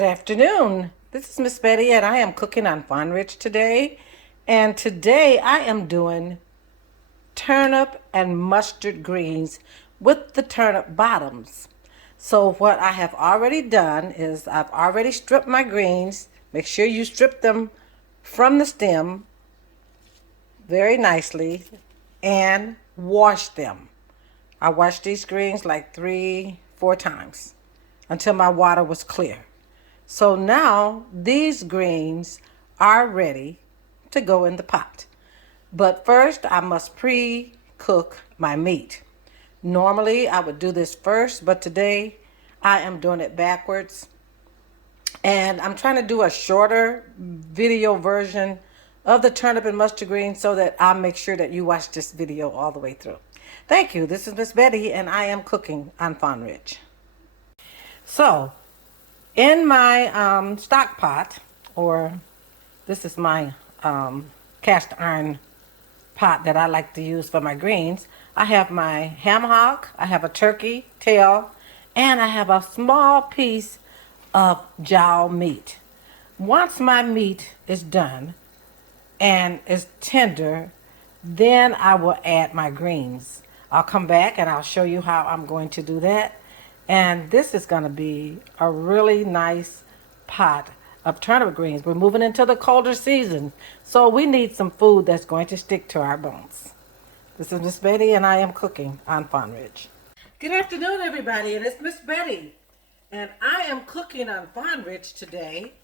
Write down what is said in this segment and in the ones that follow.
Good afternoon. This is Miss Betty, and I am cooking on Fun Rich today. And today I am doing turnip and mustard greens with the turnip bottoms. So what I have already done is I've already stripped my greens. Make sure you strip them from the stem very nicely and wash them. I washed these greens like 3-4 times until my water was clear. So now these greens are ready to go in the pot. But first I must pre-cook my meat. Normally I would do this first, but today I am doing it backwards. And I'm trying to do a shorter video version of the turnip and mustard greens so that I'll make sure that you watch this video all the way through. Thank you. This is Miss Betty, and I am cooking on Fun Rich. So, in my stock pot, or this is my cast iron pot that I like to use for my greens, I have my ham hock, I have a turkey tail, and I have a small piece of jowl meat. Once my meat is done and is tender, then I will add my greens. I'll come back and I'll show you how I'm going to do that. And this is going to be a really nice pot of turnip greens. We're moving into the colder season, so we need some food that's going to stick to our bones. This is Miss Betty, and I am cooking on Fun Ridge. Good afternoon, everybody, and it's Miss Betty, and I am cooking on Fun Ridge today,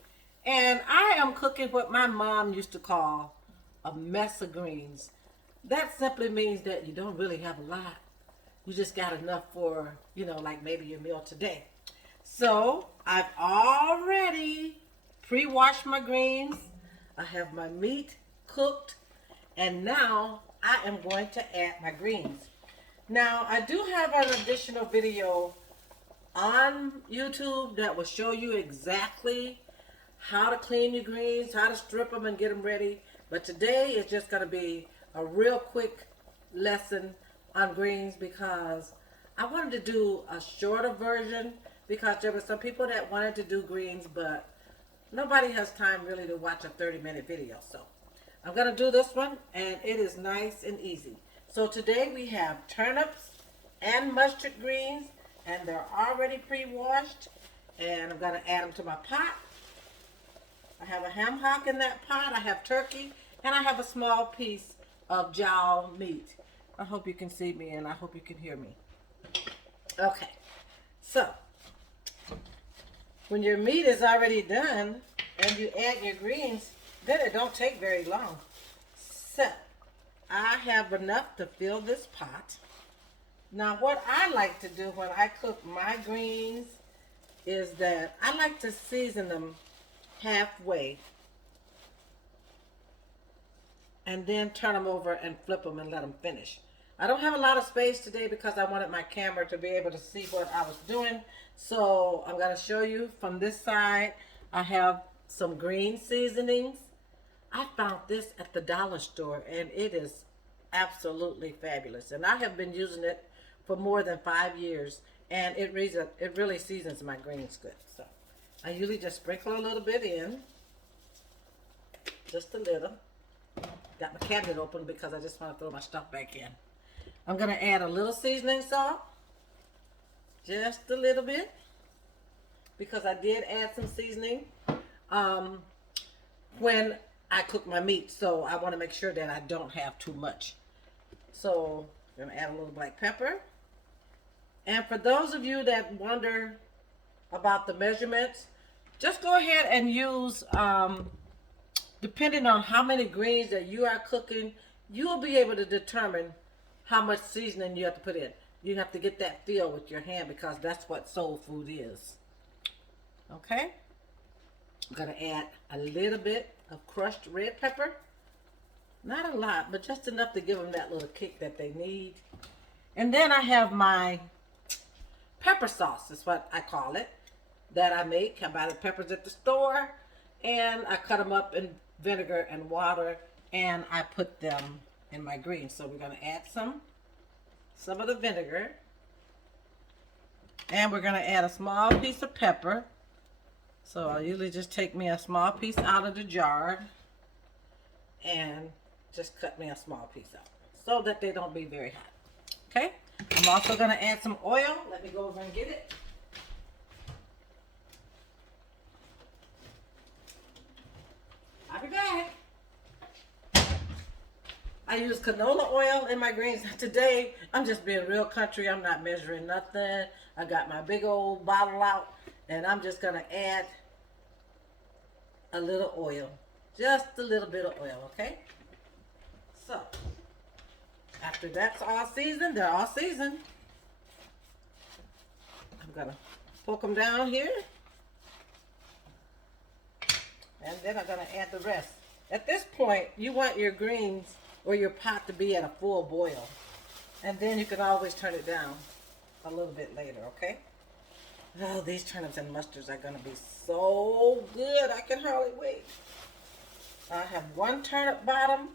and I am cooking what my mom used to call a mess of greens. That simply means that you don't really have a lot. You just got enough for, like maybe your meal today. So I've already pre-washed my greens. I have my meat cooked, and now I am going to add my greens. Now I do have an additional video on YouTube that will show you exactly how to clean your greens, how to strip them and get them ready. But today is just going to be a real quick lesson on greens because I wanted to do a shorter version because there were some people that wanted to do greens, but nobody has time really to watch a 30-minute video. So I'm going to do this one, and it is nice and easy. So today we have turnips and mustard greens, and they're already pre-washed, and I'm going to add them to my pot. I have a ham hock in that pot, I have turkey, and I have a small piece of jowl meat. I hope you can see me, and I hope you can hear me. Okay, so when your meat is already done and you add your greens, then it don't take very long. So I have enough to fill this pot. Now what I like to do when I cook my greens is that I like to season them halfway and then turn them over and flip them and let them finish. I don't have a lot of space today because I wanted my camera to be able to see what I was doing. So I'm going to show you from this side. I have some green seasonings. I found this at the dollar store, and it is absolutely fabulous. And I have been using it for more than 5 years, and it really seasons my greens good. So I usually just sprinkle a little bit in, just a little. Got my cabinet open because I just want to throw my stuff back in. I'm going to add a little seasoning salt, just a little bit, because I did add some seasoning when I cook my meat, so I want to make sure that I don't have too much. So I'm going to add a little black pepper. And for those of you that wonder about the measurements, just go ahead and use, depending on how many greens that you are cooking, you will be able to determine how much seasoning you have to put in. You have to get that feel with your hand because that's what soul food is. Okay? I'm going to add a little bit of crushed red pepper. Not a lot, but just enough to give them that little kick that they need. And then I have my pepper sauce, is what I call it, that I make. I buy the peppers at the store, and I cut them up in vinegar and water, and I put them in my greens. So we're going to add some of the vinegar, and we're going to add a small piece of pepper, So I usually just take me a small piece out of the jar and just cut me a small piece out so that they don't be very hot. Okay, I'm also going to add some oil. Let me go over and get it. I'll be back. I use canola oil in my greens. Today, I'm just being real country. I'm not measuring nothing. I got my big old bottle out, and I'm just going to add a little oil. Just a little bit of oil, okay? So, after that's all seasoned, they're all seasoned. I'm going to poke them down here. And then I'm going to add the rest. At this point, you want your greens or your pot to be at a full boil. And then you can always turn it down a little bit later, okay? Oh, these turnips and mustards are going to be so good. I can hardly wait. I have one turnip bottom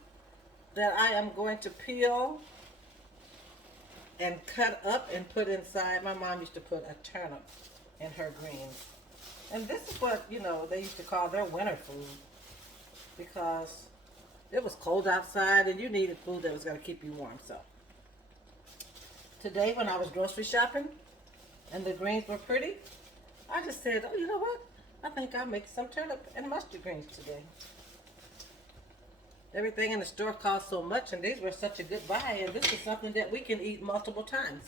that I am going to peel and cut up and put inside. My mom used to put a turnip in her greens. And this is what, you know, they used to call their winter food, because it was cold outside and you needed food that was going to keep you warm. So today when I was grocery shopping and the greens were pretty, I just said, oh, you know what? I think I'll make some turnip and mustard greens today. Everything in the store cost so much, and these were such a good buy, and this is something that we can eat multiple times.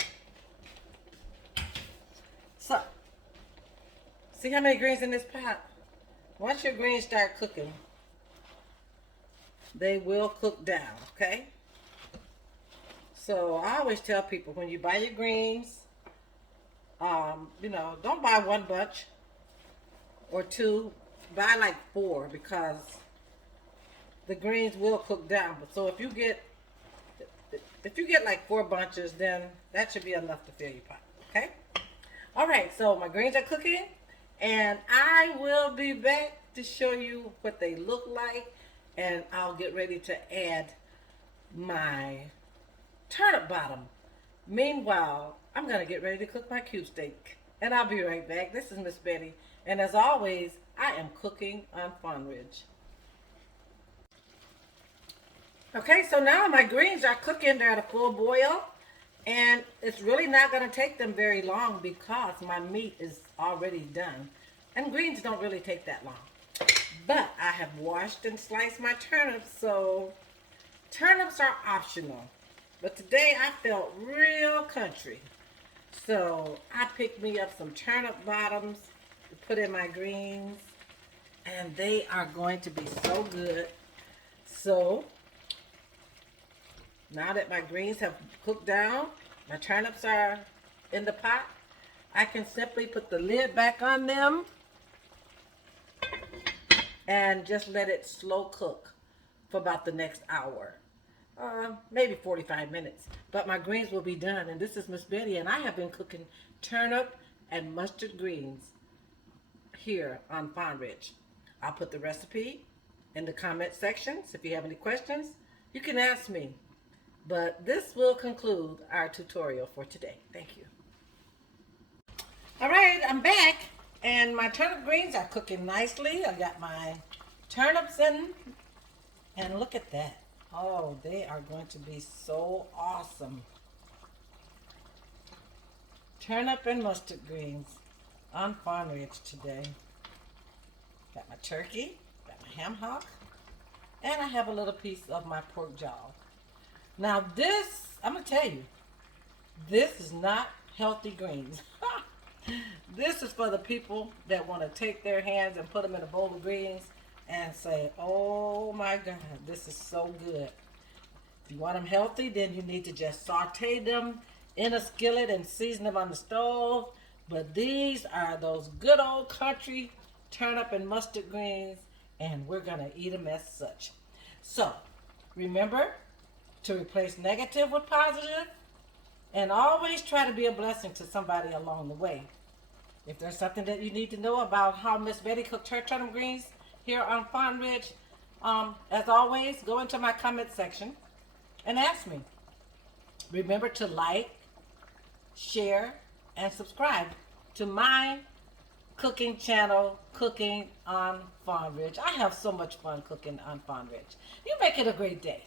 So, see how many greens in this pot? Once your greens start cooking, they will cook down, okay? So I always tell people, when you buy your greens, you know, don't buy one bunch or two. Buy like 4, because the greens will cook down. But so if you get like 4 bunches, then that should be enough to fill your pot, okay? All right, so my greens are cooking, and I will be back to show you what they look like, and I'll get ready to add my turnip bottom. Meanwhile, I'm gonna get ready to cook my cube steak, and I'll be right back. This is Miss Betty, and as always, I am cooking on Fawn Ridge. Okay, so now my greens are cooking. They're at a full boil, and it's really not going to take them very long because my meat is already done. And greens don't really take that long. But I have washed and sliced my turnips, so turnips are optional. But today I felt real country. So I picked me up some turnip bottoms to put in my greens, and they are going to be so good. So now that my greens have cooked down, my turnips are in the pot, I can simply put the lid back on them and just let it slow cook for about the next hour. Maybe 45 minutes. But my greens will be done. And this is Miss Betty, and I have been cooking turnip and mustard greens here on Fawn Ridge. I'll put the recipe in the comment sections. If you have any questions, you can ask me. But this will conclude our tutorial for today. Thank you. All right, I'm back, and my turnip greens are cooking nicely. I got my turnips in, and look at that. Oh, they are going to be so awesome. Turnip and mustard greens on Fawn Ridge today. Got my turkey, got my ham hock, and I have a little piece of my pork jowl. Now this, I'm going to tell you, this is not healthy greens. This is for the people that want to take their hands and put them in a bowl of greens and say, oh my God, this is so good. If you want them healthy, then you need to just saute them in a skillet and season them on the stove. But these are those good old country turnip and mustard greens, and we're going to eat them as such. So, remember to replace negative with positive, and always try to be a blessing to somebody along the way. If there's something that you need to know about how Miss Betty cooked her turnip greens here on Fawn Ridge, as always, go into my comment section and ask me. Remember to like, share, and subscribe to my cooking channel, Cooking on Farm Ridge. I have so much fun cooking on Farm Ridge. You make it a great day.